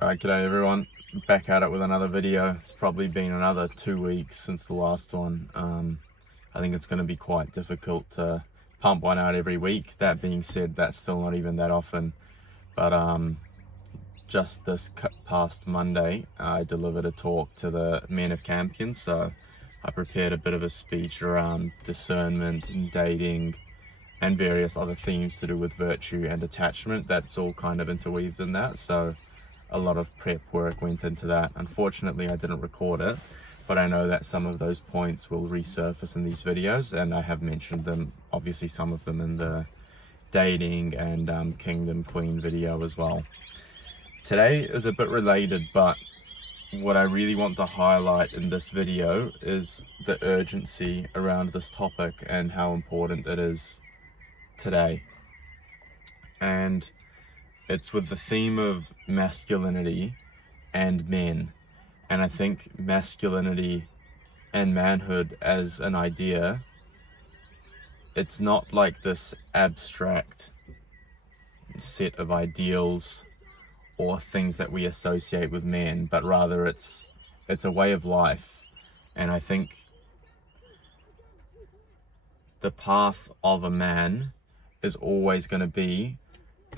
Alright, g'day everyone. Back at it with another video. It's probably been another 2 weeks since the last one. I think it's going to be quite difficult to pump one out every week. That being said, that's still not even that often. But just this past Monday, I delivered a talk to the men of Campion. So I prepared a bit of a speech around discernment and dating and various other themes to do with virtue and attachment. That's all kind of interweaved in that. So a lot of prep work went into that. Unfortunately, I didn't record it, but I know that some of those points will resurface in these videos, and I have mentioned them, obviously some of them in the dating and Kingdom Queen video as well. Today is a bit related, but what I really want to highlight in this video is the urgency around this topic and how important it is today. And it's with the theme of masculinity and men. And I think masculinity and manhood as an idea, it's not like this abstract set of ideals or things that we associate with men, but rather it's a way of life. And I think the path of a man is always going to be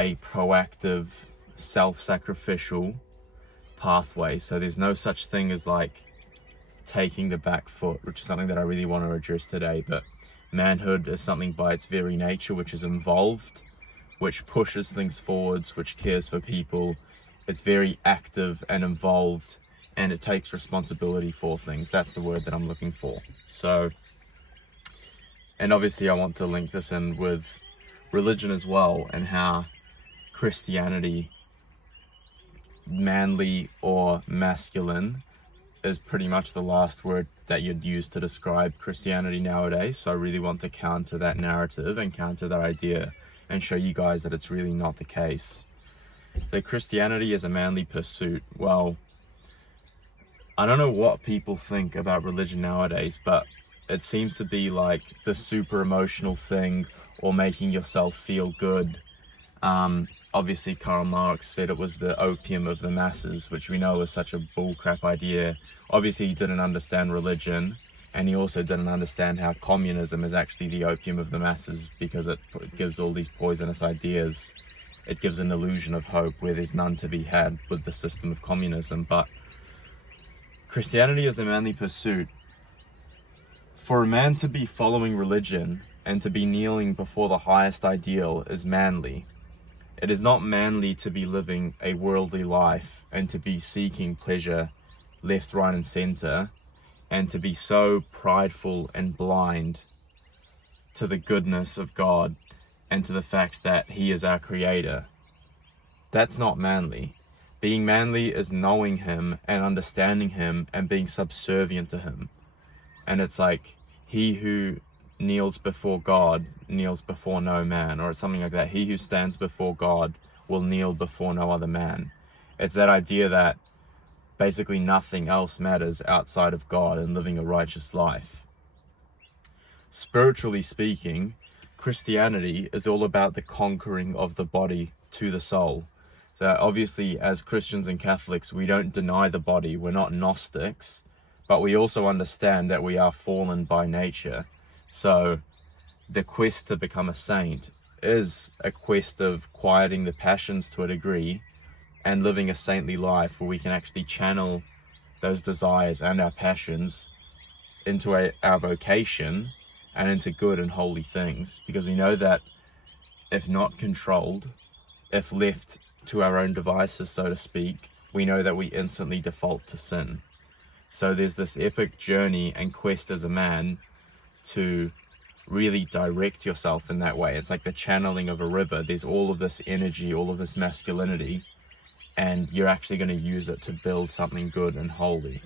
a proactive, self-sacrificial pathway. So there's no such thing as like taking the back foot, which is something that I really want to address today. But manhood is something by its very nature which is involved, which pushes things forwards, which cares for people. It's very active and involved, and it takes responsibility for things. That's the word that I'm looking for. So, and obviously I want to link this in with religion as well, and how Christianity, manly or masculine, is pretty much the last word that you'd use to describe Christianity nowadays. So I really want to counter that narrative and counter that idea and show you guys that it's really not the case. That Christianity is a manly pursuit. Well, I don't know what people think about religion nowadays, but it seems to be like the super emotional thing, or making yourself feel good. Obviously, Karl Marx said it was the opium of the masses, which we know is such a bullcrap idea. Obviously, he didn't understand religion, and he also didn't understand how communism is actually the opium of the masses, because it gives all these poisonous ideas. It gives an illusion of hope where there's none to be had with the system of communism. But Christianity is a manly pursuit. For a man to be following religion and to be kneeling before the highest ideal is manly. It is not manly to be living a worldly life and to be seeking pleasure left, right, and center, and to be so prideful and blind to the goodness of God and to the fact that He is our creator. That's not manly. Being manly is knowing Him and understanding Him and being subservient to Him. And it's like, he who kneels before God kneels before no man, or something like that. He who stands before God will kneel before no other man. It's that idea that basically nothing else matters outside of God and living a righteous life. Spiritually speaking, Christianity is all about the conquering of the body to the soul. So obviously, as Christians and Catholics, we don't deny the body. We're not Gnostics, but we also understand that we are fallen by nature. So the quest to become a saint is a quest of quieting the passions to a degree and living a saintly life where we can actually channel those desires and our passions into our vocation and into good and holy things. Because we know that if not controlled, if left to our own devices, so to speak, we know that we instantly default to sin. So there's this epic journey and quest as a man to really direct yourself in that way. It's like the channeling of a river. There's all of this energy, all of this masculinity, and you're actually going to use it to build something good and holy.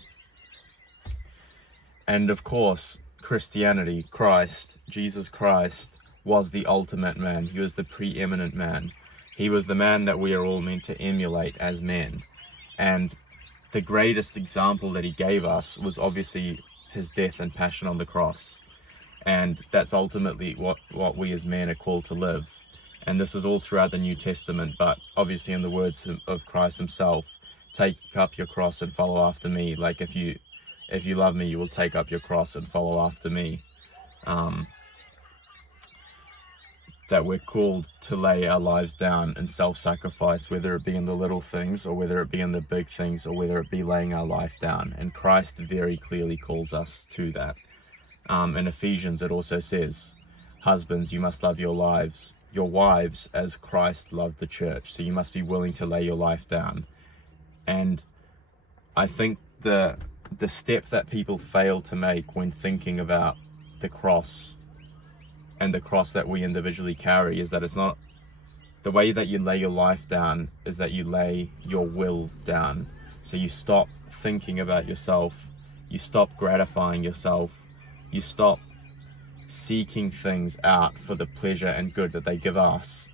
And of course, Christianity, Christ, Jesus Christ, was the ultimate man. He was the preeminent man. He was the man that we are all meant to emulate as men. And the greatest example that he gave us was obviously his death and passion on the cross. And that's ultimately what we as men are called to live. And this is all throughout the New Testament, but obviously in the words of Christ himself, take up your cross and follow after me. Like if you love me, you will take up your cross and follow after me. That we're called to lay our lives down in self-sacrifice, whether it be in the little things or whether it be in the big things or whether it be laying our life down. And Christ very clearly calls us to that. In Ephesians, it also says, husbands, you must love your wives as Christ loved the church. So you must be willing to lay your life down. And I think the step that people fail to make when thinking about the cross and the cross that we individually carry is that it's not the way that you lay your life down, is that you lay your will down. So you stop thinking about yourself, you stop gratifying yourself, you stop seeking things out for the pleasure and good that they give us,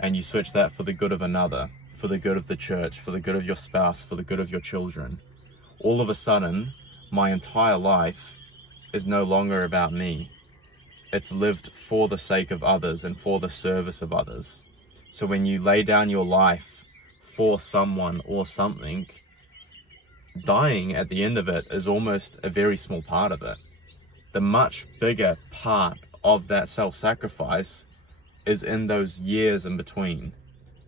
and you switch that for the good of another, for the good of the church, for the good of your spouse, for the good of your children. All of a sudden, my entire life is no longer about me. It's lived for the sake of others and for the service of others. So when you lay down your life for someone or something, dying at the end of it is almost a very small part of it. The much bigger part of that self-sacrifice is in those years in between.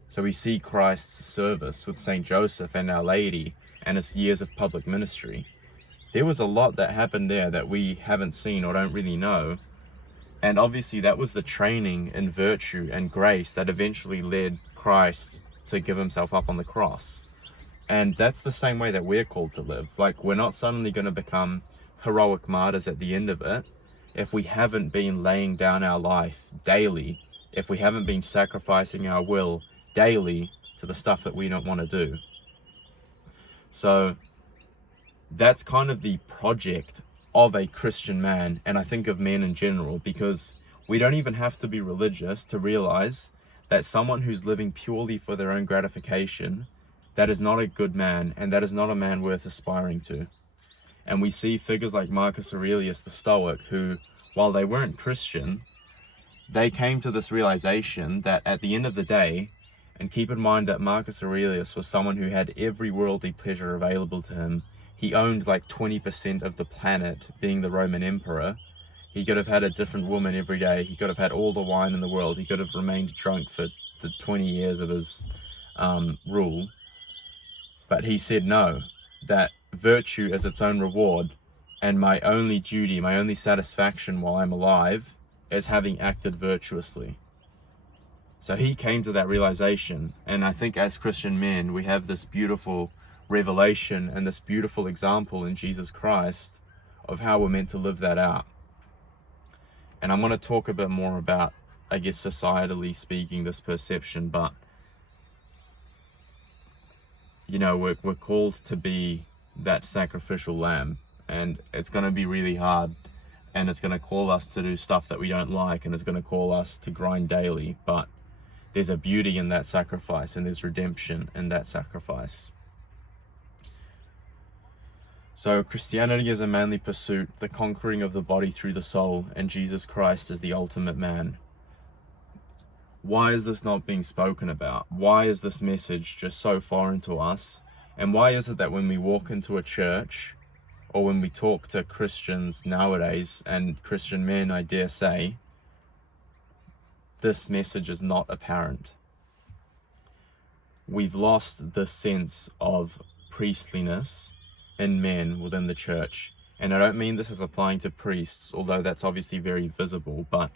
So we see Christ's service with Saint Joseph and Our Lady and his years of public ministry. There was a lot that happened there that we haven't seen or don't really know. And obviously that was the training in virtue and grace that eventually led Christ to give himself up on the cross. And that's the same way that we're called to live. Like, we're not suddenly going to become heroic martyrs at the end of it if we haven't been laying down our life daily, if we haven't been sacrificing our will daily to the stuff that we don't want to do. So that's kind of the project of a Christian man, and I think of men in general, because we don't even have to be religious to realize that someone who's living purely for their own gratification, that is not a good man, and that is not a man worth aspiring to. And we see figures like Marcus Aurelius the Stoic, who, while they weren't Christian, they came to this realization that at the end of the day, and keep in mind that Marcus Aurelius was someone who had every worldly pleasure available to him. He owned like 20% of the planet, being the Roman emperor. He could have had a different woman every day. He could have had all the wine in the world. He could have remained drunk for the 20 years of his rule. But he said no, that virtue is its own reward, and my only duty, my only satisfaction while I'm alive is having acted virtuously. So he came to that realization, and I think as Christian men, we have this beautiful revelation and this beautiful example in Jesus Christ of how we're meant to live that out. And I'm going to talk a bit more about, I guess, societally speaking, this perception, but you know, we're called to be that sacrificial lamb, and it's going to be really hard, and it's going to call us to do stuff that we don't like, and it's going to call us to grind daily, but there's a beauty in that sacrifice, and there's redemption in that sacrifice. So Christianity is a manly pursuit, the conquering of the body through the soul, and Jesus Christ is the ultimate man. Why is this not being spoken about? Why is this message just so foreign to us? And why is it that when we walk into a church, or when we talk to Christians nowadays, and Christian men, I dare say, this message is not apparent? We've lost the sense of priestliness in men within the church. And I don't mean this as applying to priests, although that's obviously very visible, but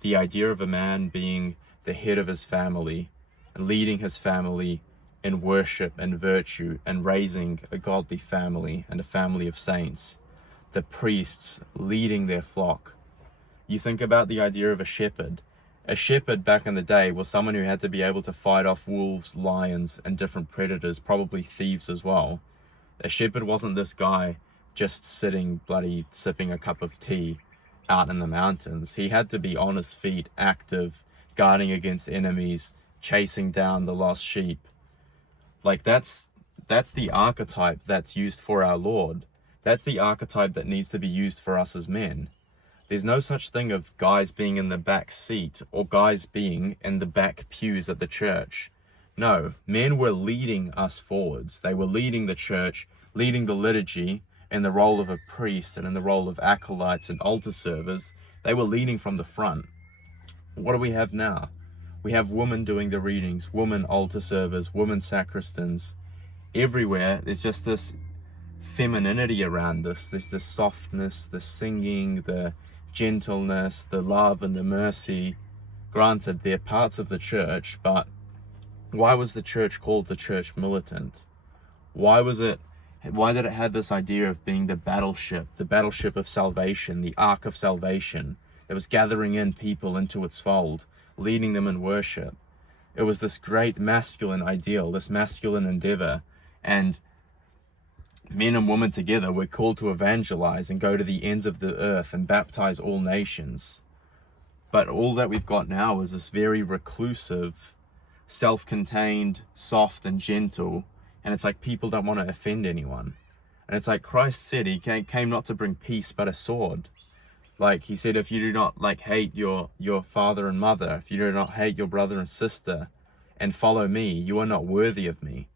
the idea of a man being the head of his family, leading his family in worship and virtue, and raising a godly family and a family of saints, the priests leading their flock. You think about the idea of a shepherd. A shepherd back in the day was someone who had to be able to fight off wolves, lions, and different predators, probably thieves as well. A shepherd wasn't this guy just sitting bloody sipping a cup of tea out in the mountains. He had to be on his feet, active, guarding against enemies, chasing down the lost sheep. Like that's the archetype that's used for our Lord. That's the archetype that needs to be used for us as men. There's no such thing of guys being in the back seat or guys being in the back pews at the church. No, men were leading us forwards. They were leading the church, leading the liturgy in the role of a priest and in the role of acolytes and altar servers. They were leading from the front. What do we have now? We have women doing the readings, women altar servers, women sacristans. Everywhere, there's just this femininity around this. There's the softness, the singing, the gentleness, the love and the mercy. Granted, they're parts of the church, but why was the church called the church militant? Why did it have this idea of being the battleship of salvation, the ark of salvation that was gathering in people into its fold, leading them in worship? It was this great masculine ideal, this masculine endeavor, and men and women together were called to evangelize and go to the ends of the earth and baptize all nations. But all that we've got now is this very reclusive, self-contained, soft and gentle, and it's like people don't want to offend anyone. And it's like Christ said he came not to bring peace but a sword. Like he said, if you do not hate your father and mother, if you do not hate your brother and sister and follow me, you are not worthy of me.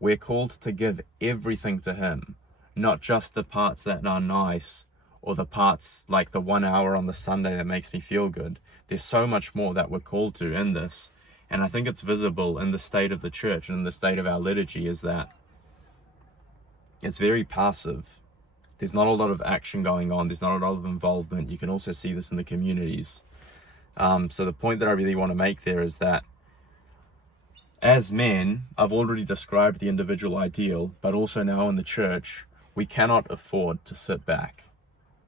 We're called to give everything to him, not just the parts that are nice or the parts like the 1 hour on the Sunday that makes me feel good. There's so much more that we're called to in this. And I think it's visible in the state of the church and in the state of our liturgy is that it's very passive. There's not a lot of action going on. There's not a lot of involvement. You can also see this in the communities. So the point that I really want to make there is that as men, I've already described the individual ideal, but also now in the church, we cannot afford to sit back.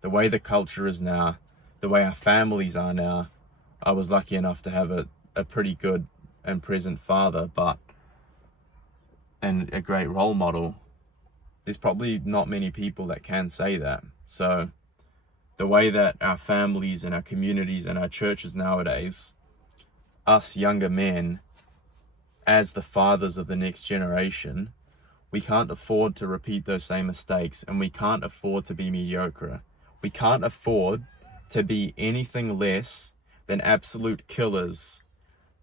The way the culture is now, the way our families are now, I was lucky enough to have a pretty good and present father, and a great role model. There's probably not many people that can say that. So the way that our families and our communities and our churches nowadays, us younger men, as the fathers of the next generation, we can't afford to repeat those same mistakes, and we can't afford to be mediocre. We can't afford to be anything less than absolute killers,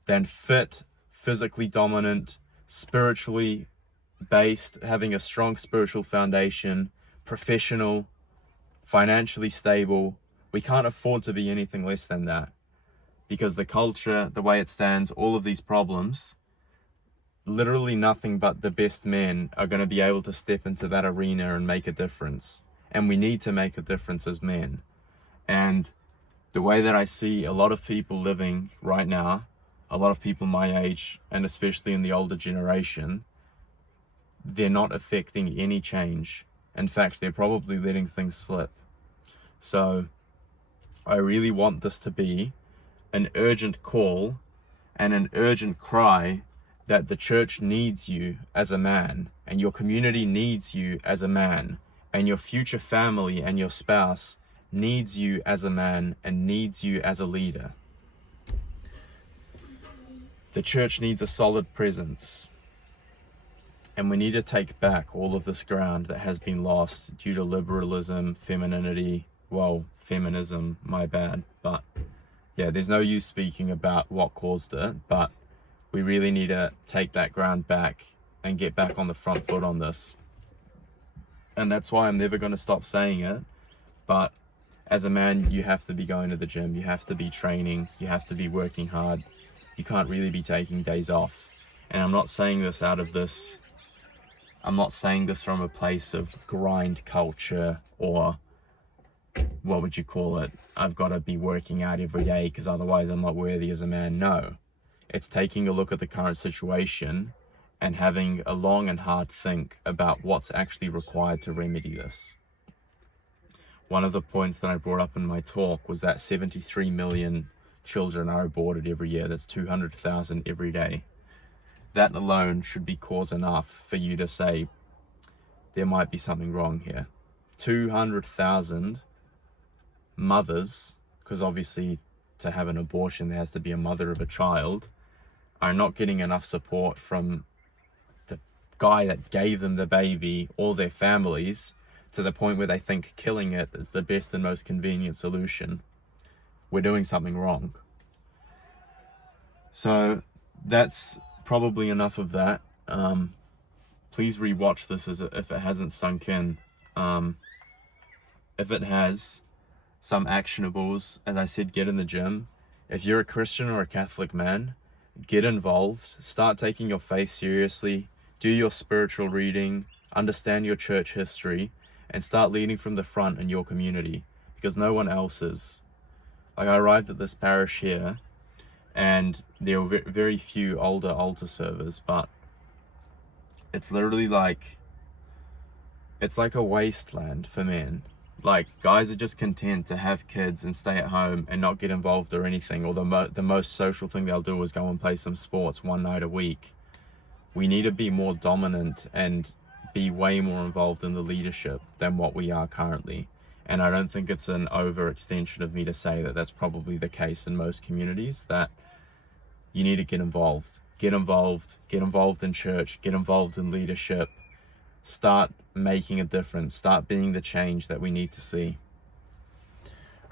than fit, physically dominant, spiritually based, having a strong spiritual foundation, professional, financially stable. We can't afford to be anything less than that, because the culture, the way it stands, all of these problems, literally nothing but the best men are going to be able to step into that arena and make a difference. And we need to make a difference as men. And the way that I see a lot of people living right now, a lot of people my age, and especially in the older generation, they're not affecting any change. In fact, they're probably letting things slip. So I really want this to be an urgent call and an urgent cry that the church needs you as a man, and your community needs you as a man, and your future family and your spouse needs you as a man and needs you as a leader. The church needs a solid presence, and we need to take back all of this ground that has been lost due to liberalism, feminism, my bad. But yeah, there's no use speaking about what caused it, but we really need to take that ground back and get back on the front foot on this. And that's why I'm never going to stop saying it. But as a man, you have to be going to the gym. You have to be training. You have to be working hard. You can't really be taking days off. And I'm not saying this from a place of grind culture or what would you call it? I've got to be working out every day because otherwise I'm not worthy as a man. No. It's taking a look at the current situation and having a long and hard think about what's actually required to remedy this. One of the points that I brought up in my talk was that 73 million children are aborted every year. That's 200,000 every day. That alone should be cause enough for you to say there might be something wrong here. 200,000 mothers, because obviously to have an abortion there has to be a mother of a child, are not getting enough support from the guy that gave them the baby or their families, to the point where they think killing it is the best and most convenient solution. We're doing something wrong. So that's probably enough of that. Please rewatch this if it hasn't sunk in. If it has, some actionables, as I said, get in the gym. If you're a Christian or a Catholic man, get involved, start taking your faith seriously, do your spiritual reading, understand your church history, and start leading from the front in your community, because no one else is. Like, I arrived at this parish here, and there were very few older altar servers, but it's literally like, it's like a wasteland for men. Like, guys are just content to have kids and stay at home and not get involved or anything, or the most social thing they'll do is go and play some sports one night a week. We need to be more dominant and be way more involved in the leadership than what we are currently. And I don't think it's an overextension of me to say that that's probably the case in most communities, that you need to get involved. Get involved in church, get involved in leadership, start making a difference, start being the change that we need to see.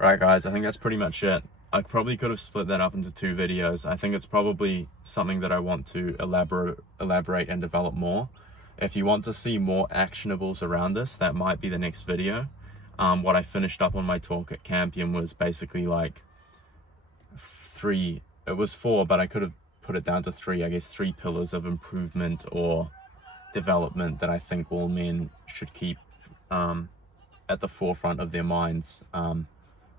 Alright guys, I think that's pretty much it. I probably could have split that up into 2 videos. I think it's probably something that I want to elaborate and develop more. If you want to see more actionables around this, that might be the next video. What I finished up on my talk at Campion was basically like 3, it was 4, but I could have put it down to 3, I guess 3 pillars of improvement or development that I think all men should keep at the forefront of their minds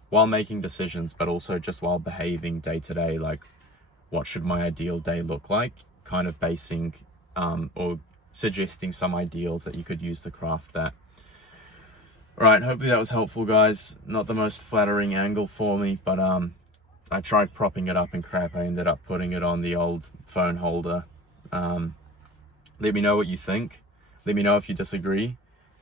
while making decisions, but also just while behaving day to day. Like, what should my ideal day look like? Kind of basing or suggesting some ideals that you could use to craft that. Alright, hopefully that was helpful, guys. Not the most flattering angle for me, but I tried propping it up and crap. I ended up putting it on the old phone holder. Let me know what you think. Let me know if you disagree.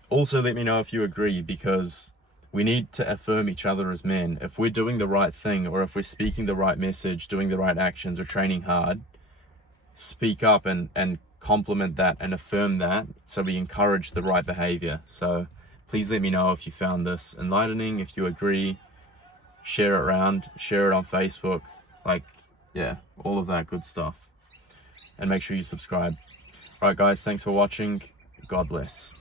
Also, let me know if you agree, because we need to affirm each other as men. If we're doing the right thing, or if we're speaking the right message, doing the right actions, or training hard, speak up and compliment that and affirm that, so we encourage the right behavior. So please let me know if you found this enlightening, if you agree. Share it around, share it on Facebook, like, yeah, all of that good stuff. And make sure you subscribe. Alright guys, thanks for watching. God bless.